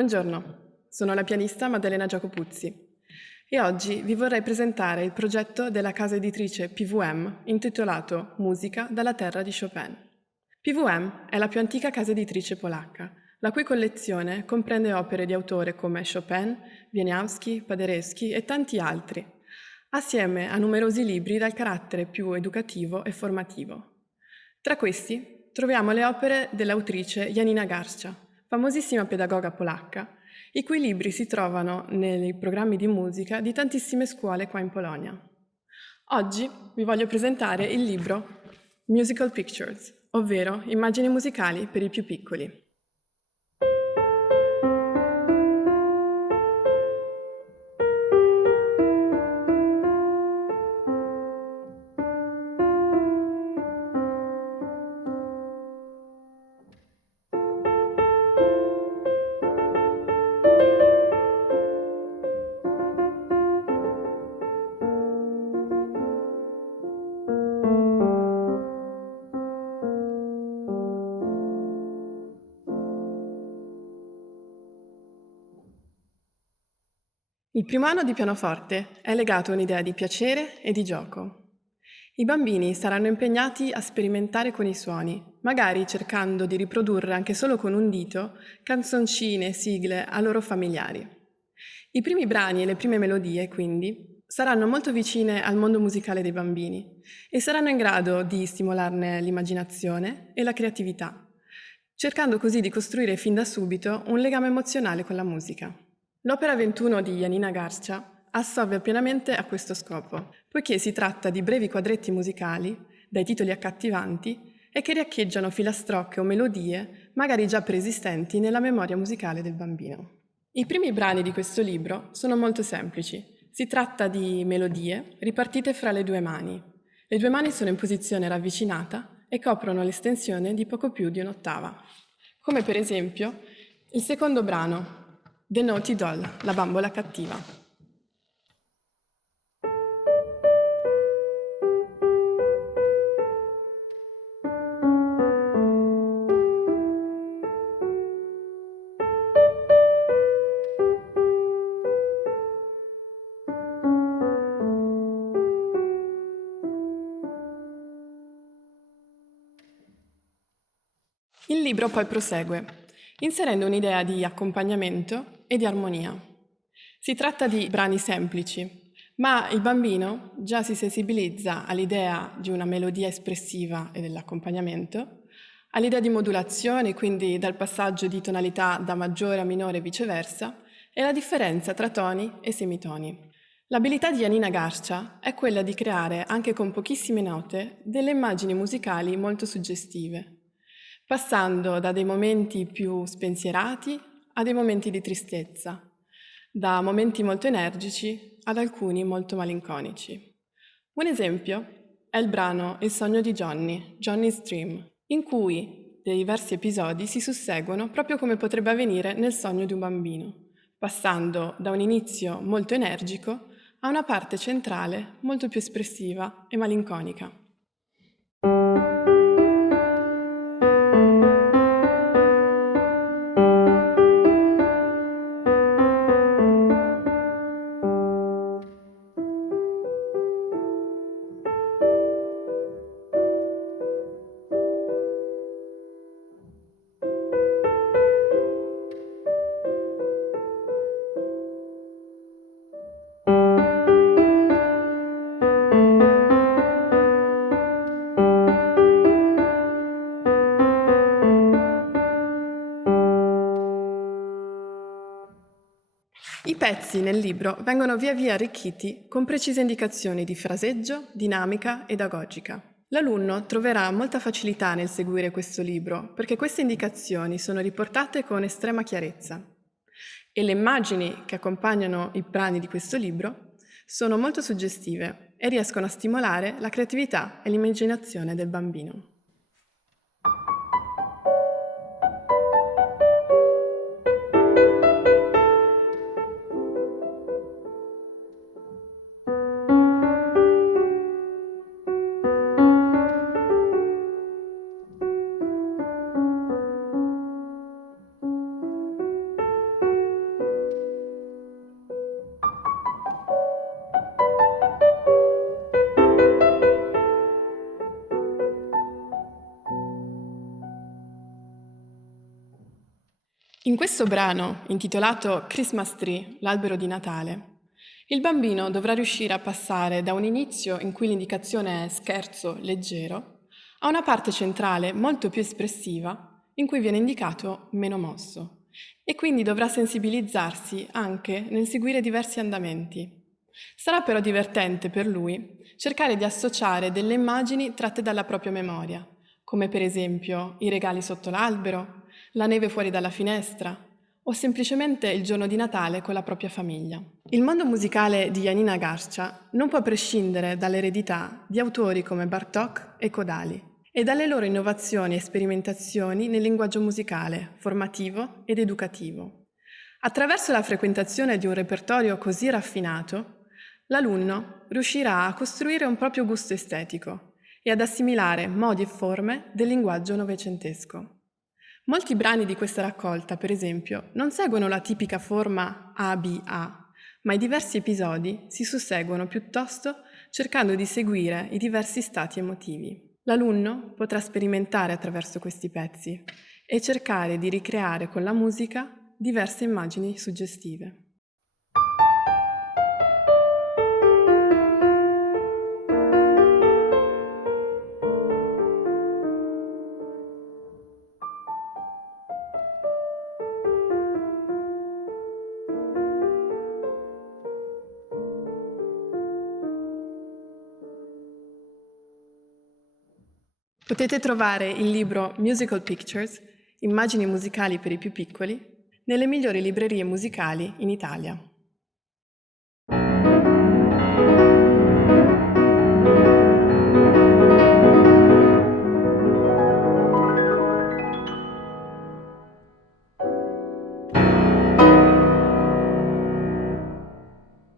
Buongiorno, sono la pianista Maddalena Giacopuzzi e oggi vi vorrei presentare il progetto della casa editrice PVM intitolato Musica dalla terra di Chopin. PVM è la più antica casa editrice polacca, la cui collezione comprende opere di autori come Chopin, Wieniawski, Paderewski e tanti altri, assieme a numerosi libri dal carattere più educativo e formativo. Tra questi troviamo le opere dell'autrice Janina Garcia, famosissima pedagoga polacca, i cui libri si trovano nei programmi di musica di tantissime scuole qua in Polonia. Oggi vi voglio presentare il libro Musical Pictures, ovvero immagini musicali per i più piccoli. Il primo anno di pianoforte è legato a un'idea di piacere e di gioco. I bambini saranno impegnati a sperimentare con i suoni, magari cercando di riprodurre anche solo con un dito canzoncine e sigle a loro familiari. I primi brani e le prime melodie, quindi, saranno molto vicine al mondo musicale dei bambini e saranno in grado di stimolarne l'immaginazione e la creatività, cercando così di costruire fin da subito un legame emozionale con la musica. L'opera 21 di Janina Garcia assolve pienamente a questo scopo, poiché si tratta di brevi quadretti musicali, dai titoli accattivanti, e che riecheggiano filastrocche o melodie magari già preesistenti nella memoria musicale del bambino. I primi brani di questo libro sono molto semplici. Si tratta di melodie ripartite fra le due mani. Le due mani sono in posizione ravvicinata e coprono l'estensione di poco più di un'ottava, come per esempio il secondo brano, The Naughty Doll, la bambola cattiva. Il libro poi prosegue, inserendo un'idea di accompagnamento e di armonia. Si tratta di brani semplici, ma il bambino già si sensibilizza all'idea di una melodia espressiva e dell'accompagnamento, all'idea di modulazione, quindi dal passaggio di tonalità da maggiore a minore e viceversa, e la differenza tra toni e semitoni. L'abilità di Janina Garcia è quella di creare, anche con pochissime note, delle immagini musicali molto suggestive, passando da dei momenti più spensierati a dei momenti di tristezza, da momenti molto energici ad alcuni molto malinconici. Un esempio è il brano Il sogno di Johnny, Johnny's Dream, in cui dei diversi episodi si susseguono proprio come potrebbe avvenire nel sogno di un bambino, passando da un inizio molto energico a una parte centrale molto più espressiva e malinconica. I pezzi nel libro vengono via via arricchiti con precise indicazioni di fraseggio, dinamica ed agogica. L'alunno troverà molta facilità nel seguire questo libro perché queste indicazioni sono riportate con estrema chiarezza e le immagini che accompagnano i brani di questo libro sono molto suggestive e riescono a stimolare la creatività e l'immaginazione del bambino. In questo brano, intitolato Christmas Tree, l'albero di Natale, il bambino dovrà riuscire a passare da un inizio in cui l'indicazione è scherzo, leggero, a una parte centrale molto più espressiva in cui viene indicato meno mosso e quindi dovrà sensibilizzarsi anche nel seguire diversi andamenti. Sarà però divertente per lui cercare di associare delle immagini tratte dalla propria memoria, come per esempio i regali sotto l'albero, la neve fuori dalla finestra o semplicemente il giorno di Natale con la propria famiglia. Il mondo musicale di Janina Garcia non può prescindere dall'eredità di autori come Bartók e Kodály e dalle loro innovazioni e sperimentazioni nel linguaggio musicale, formativo ed educativo. Attraverso la frequentazione di un repertorio così raffinato, l'alunno riuscirà a costruire un proprio gusto estetico e ad assimilare modi e forme del linguaggio novecentesco. Molti brani di questa raccolta, per esempio, non seguono la tipica forma A-B-A, ma i diversi episodi si susseguono piuttosto cercando di seguire i diversi stati emotivi. L'alunno potrà sperimentare attraverso questi pezzi e cercare di ricreare con la musica diverse immagini suggestive. Potete trovare il libro Musical Pictures, immagini musicali per i più piccoli, nelle migliori librerie musicali in Italia.